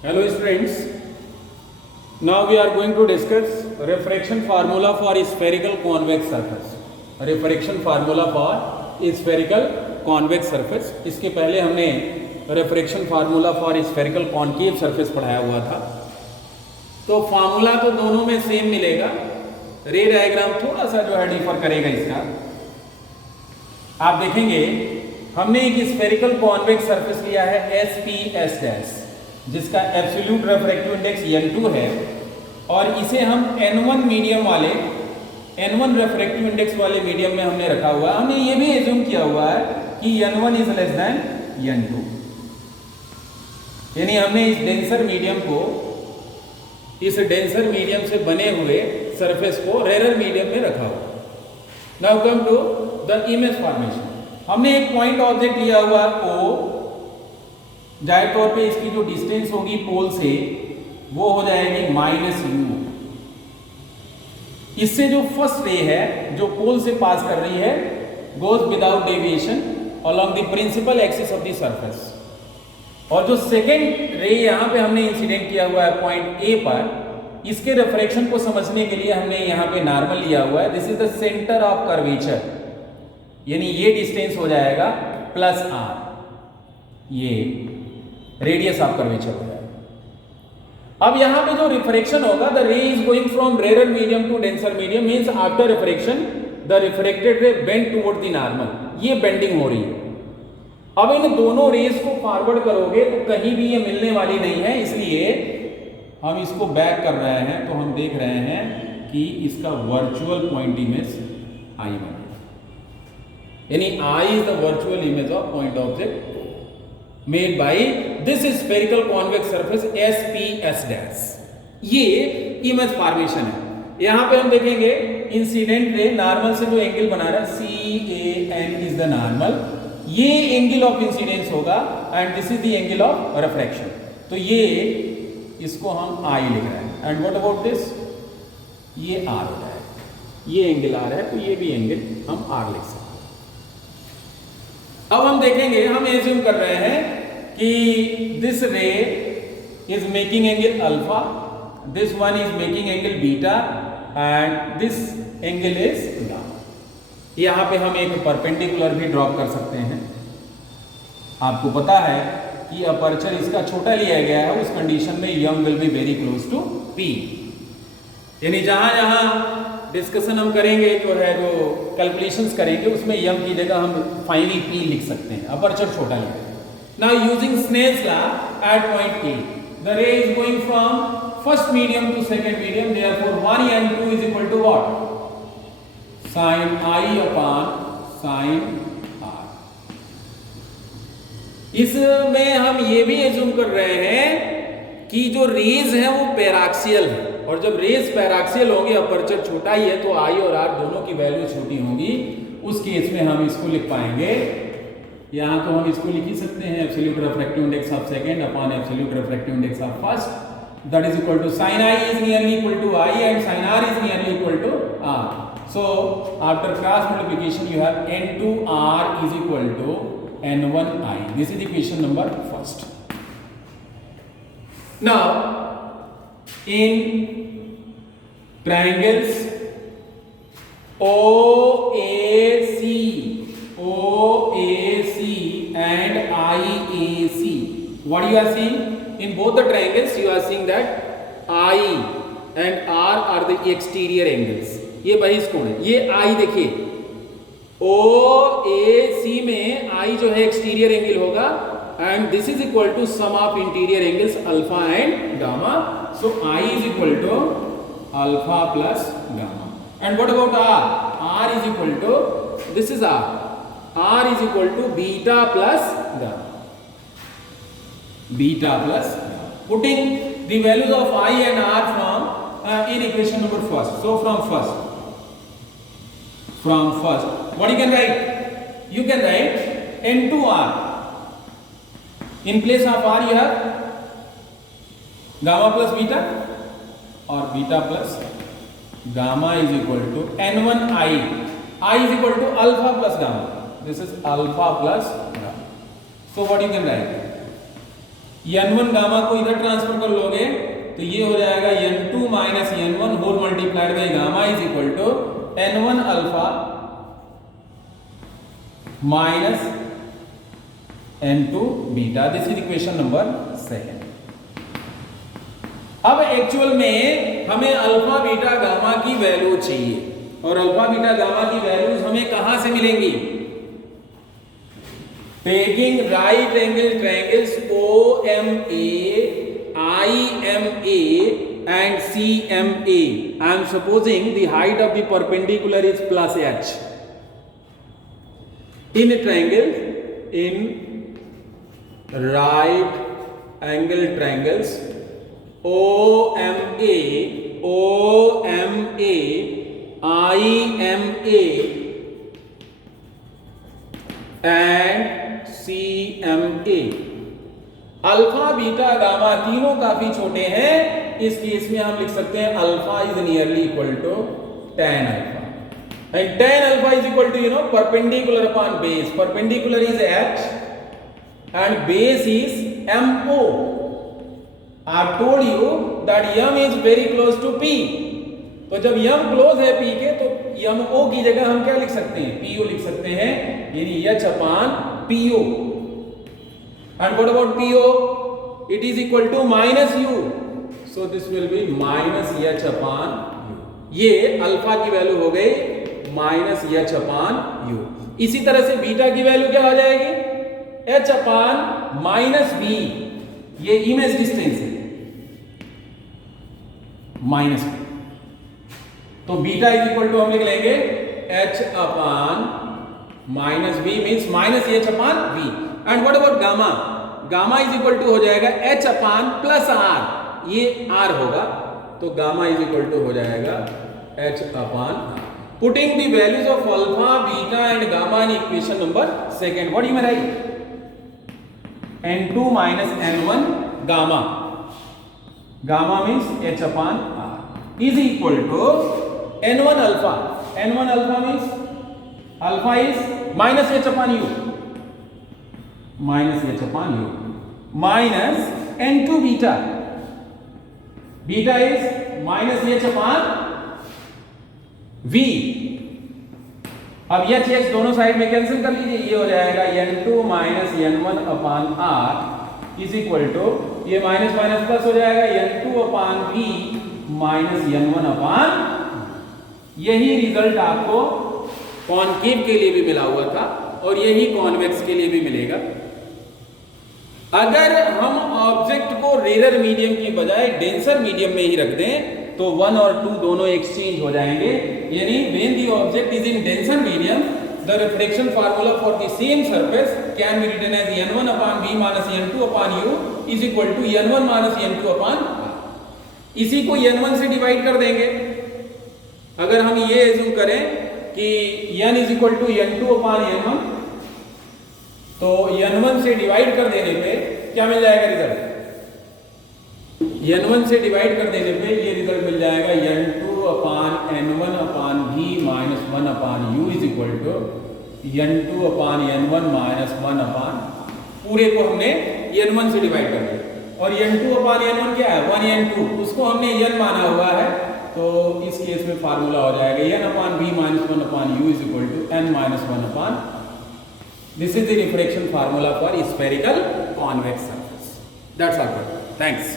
Hello students, now we are going to discuss refraction formula for spherical convex surface. Refraction formula for spherical convex surface. इसके पहले हमने refraction formula for spherical concave surface पढ़ाया हुआ था. तो formula तो दोनों में सेम मिलेगा, रे डायग्राम थोड़ा सा जो है डिफर करेगा इसका. आप देखेंगे हमने एक स्फेरिकल कॉन्वेक्स सरफेस लिया है SPS डैश, जिसका एब्सोल्यूट रिफ्रैक्टिव इंडेक्स n2 है, और इसे हम n1 मीडियम वाले n1 रिफ्रैक्टिव इंडेक्स वाले मीडियम में हमने रखा हुआ है. हमने ये भी एज्यूम किया हुआ है कि n1 is less than n2, यानी हमने इस डेंसर मीडियम को, इस डेंसर मीडियम से बने हुए सरफेस को रेरर मीडियम में रखा हुआ. Now come to the image formation. हमने एक पॉइंट ऑब्जेक्ट लिया हुआ O, जाहिर तौर पे इसकी जो डिस्टेंस होगी पोल से वो हो जाएगी -u. इससे जो फर्स्ट रे है जो पोल से पास कर रही है goes without deviation along the principal axis of the surface, और जो सेकेंड रे यहाँ पे हमने इंसिडेंट किया हुआ है पॉइंट A पर, इसके रिफ्रैक्शन को समझने के लिए हमने यहाँ पे नॉर्मल लिया हुआ है. This is the centre of curvature, यानी ये डिस्टेंस हो जाएगा +r, ये रेडियस ऑफ कर्वेचर हो जाएगा. अब यहां पे जो रिफ्रैक्शन होगा, the ray is going from rarer medium to denser medium, means after refraction the refracted ray bend toward the normal. ये बेंडिंग हो रही है. अब इन दोनों रेज को फॉरवर्ड करोगे तो कहीं भी ये मिलने वाली नहीं है, इसलिए हम इसको बैक कर रहे हैं. तो हम देख रहे हैं कि इसका वर्चुअल पॉइंट इमेज I बनेगा, यानी I is the virtual image of point object made by this spherical convex surface SPS dash. ये इमेज फॉर्मेशन है. यहां पे हम देखेंगे इंसिडेंट रे नॉर्मल से जो एंगल बना रहा है CAN इज द नॉर्मल, ये एंगल ऑफ इंसिडेंस होगा and this is the angle of refraction. तो ये इसको हम I लिख रहे हैं. एंड व्हाट अबाउट दिस, ये R हो जाएगा. ये एंगल R है तो ये भी एंगल हम R लिख सकते हैं. अब हम देखेंगे, हम एज्यूम कर रहे हैं कि दिस रे is making angle alpha, this one is making angle beta and this angle is gamma. यहां पे हम एक परपेंडिकुलर भी ड्रॉप कर सकते हैं. आपको पता है कि अपर्चर इसका छोटा लिया गया है, उस कंडीशन में यम will be very close to P, यानी जहां जहां डिस्कशन हम करेंगे, जो है जो कैलकुलेशंस करेंगे, उसमें यम की जगह हम फाइनली P लिख सकते हैं. अपर्चर छोटा लिया. Now using Snell's law at point A, the ray is going from first medium to second medium, therefore 1 and 2 is equal to what, sin I upon sin R. इसमें हम ये भी assume कर रहे हैं कि जो रेज है वो पैराक्सियल है, और जब रेज पैराक्सियल होंगे, अपर्चर छोटा ही है, तो I और R दोनों की वैल्यू छोटी होगी. उस केस में हम इसको लिख पाएंगे, यहां तो हम इसको लिख ही सकते हैं absolute refractive index of second upon absolute refractive index of first, that is equal to sin I is nearly equal to I and sin R is nearly equal to R. So after cross multiplication you have n2R is equal to n1I. This is equation number first. Now in triangles OAC and IAC, what you are seeing in both the triangles, you are seeing that I and R are the exterior angles. ये बहिष्कोण है. ये I देखिए, OAC में I जो है exterior angle होगा, and this is equal to sum of interior angles alpha and gamma. So I is equal to alpha plus gamma. And what about R? R is equal to, this is R. R is equal to beta plus gamma. Beta plus gamma. Putting the values of I and R from in equation number first. So from first, what you can write? You can write n2R. In place of R you have gamma plus beta, or beta plus gamma is equal to n1I. I is equal to alpha plus gamma. This is alpha plus gamma. So what you can write? n1 gamma को इधर transfer कर लोगे तो ये हो जाएगा n2 minus n1 whole multiplied by gamma is equal to n1 alpha minus n2 beta. This is equation number 2। अब actual में हमें अल्फा बीटा गामा की वैल्यू चाहिए और अल्फा बीटा गामा की वैल्यूज हमें कहां से मिलेंगी? Taking right angle triangles OMA, IMA and CMA. I am supposing the height of the perpendicular is plus h. In a triangle, in right angle triangles OMA, IMA and CMA, alpha beta gamma तीनों काफी छोटे हैं। इस case में हम लिख सकते हैं alpha is nearly equal to tan alpha and tan alpha is equal to perpendicular upon base. Perpendicular is h and base is MO. I have told you that m is very close to p. तो जब m close है p के तो MO की जगह हम क्या लिख सकते हैं? PO लिख सकते हैं, यानी h upon PO। And what about PO? It is equal to minus u. So this will be minus h upon u. ये अल्फा की वैल्यू हो गई माइनस h अपॉन u। इसी तरह से बीटा की वैल्यू क्या हो जाएगी? h upon minus b। ये इमेज डिस्टेंस है माइनस b, तो बीटा इज इक्वल टू हम लिख लेंगे h upon minus b means minus h upon b। And what about gamma? Gamma is equal to हो जाएगा h अपॉन प्लस r, ये r होगा तो गामा इज इक्वल टू हो जाएगा h upon r। Putting the values of alpha beta and gamma in equation number 2, what you may write? n2 minus n1 gamma, gamma means h upon r is equal to n1 alpha. n1 alpha means alpha is minus h upon u, minus h upon u minus n2 beta, beta is minus h upon v। अब h h दोनों side में cancel कर लीजिए, ये हो जाएगा n2 minus n1 upon r is equal to ये minus minus plus हो जाएगा n2 upon v minus n1 upon. यही रिजल्ट आपको कॉनकेव के लिए भी मिला हुआ था और यही कॉन्वेक्स के लिए भी मिलेगा। अगर हम ऑब्जेक्ट को रेयर मीडियम की बजाय डेंसर मीडियम में ही रख दें तो 1 और 2 दोनों एक्सचेंज हो जाएंगे, यानी when the object is in denser medium the reflection formula for the same surface can be written as n1 upon v minus n2 upon u is equal to n1 minus n2 upon r। इसी को n1 से divide कर देंगे। अगर हम ये assume करें कि n is equal to n2 upon n1 तो n1 से डिवाइड कर देने पे क्या मिल जाएगा रिजल्ट? n1 से डिवाइड कर देने पे ये रिजल्ट मिल जाएगा n2 upon n1 upon v minus 1 upon u is equal to n2 upon n1 minus 1 upon, पूरे को हमने n1 से डिवाइड कर दिया और n2 अपॉन n1 क्या है? 1 n2, उसको हमने n माना हुआ है तो इस केस में फार्मूला हो जाएगा n upon v minus 1 upon u is equal to n minus 1 upon. This is the reflection formula for spherical convex surface. That's all. Thanks.